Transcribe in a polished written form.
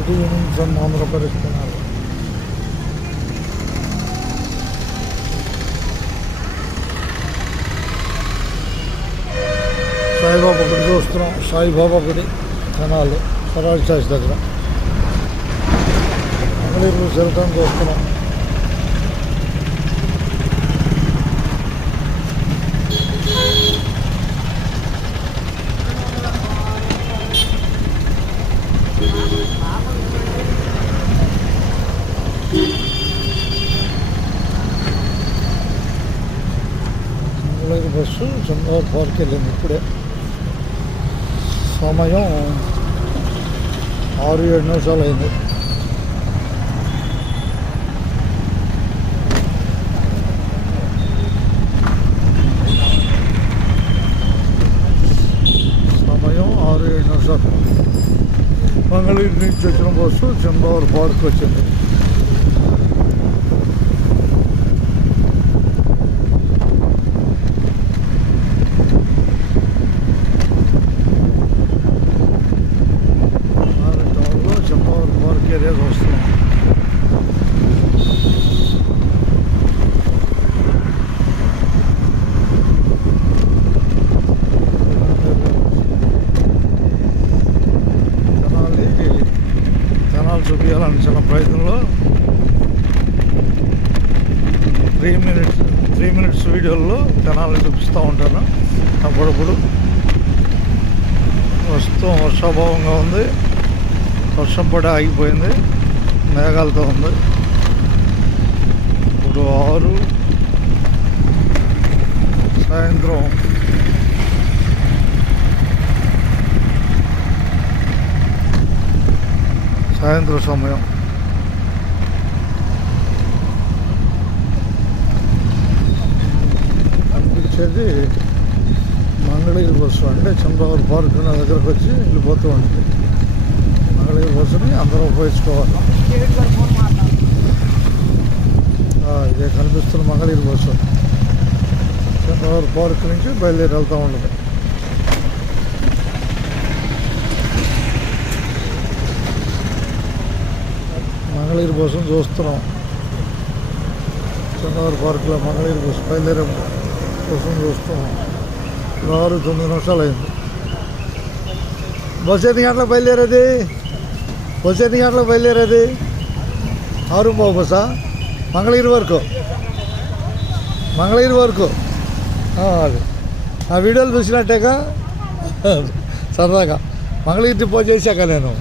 Good evening from Andhra Pradesh Tenali. Saibaba గుడి చూస్తున్నాం. సాయిబాబా గుడి తెనాలి సరాజ్ చార్జ్ దగ్గర మంగళూరు సెల్టన్ చూస్తున్నాం. మంగళూరు బస్సు చంద్రబాబు పార్క్ వెళ్ళింది. ఇప్పుడే సమయం 6-7 నిమిషాలు అయింది. సమయం 6-7 నిమిషాలు. మంగళూరు నుంచి వచ్చిన బస్సు చంద్రబాబు పార్క్ వచ్చింది. ఏరియాకి వస్తున్నాం. తెనాలి చూపించాలని చిన్న ప్రయత్నంలో 3 మినిట్స్ వీడియోల్లో తెనాలి చూపిస్తూ ఉంటాను. అప్పుడప్పుడు ప్రస్తుతం వర్షాభావంగా ఉంది. వర్షం పడి ఆగిపోయింది, మేఘాలతో ఉంది. ఇప్పుడు 6 సాయంత్రం సమయం. కనిపించేది మంగళగిరి బస్సు. అంటే చంద్రబాబు పార్క్ నా దగ్గరకు వచ్చి వెళ్ళిపోతూ ఉంటుంది. మంగళగిరి బస్సుని అందరూ ఉపయోగించుకోవాలి. ఇదే కనిపిస్తున్న మంగళగిరి బస్సు చంద్రబాబు పార్క్ నుంచి బయలుదేరి వెళ్తూ ఉండదు. మంగళగిరి బస్సును చూస్తున్నాం. చంద్రబాబు పార్క్లో మంగళగిరి బస్సు బయలుదేరే బస్సును చూస్తున్నాం. 6-9 నిమిషాలు అయింది. బస్సు ఎన్ని గంటలకు బయలుదేరేది? 6 బస్సా? మంగళగిరి వరకు అది ఆ వీడియోలు చూసినట్టేగా సరదాగా మంగళగిరి డిపో చేశాక నేను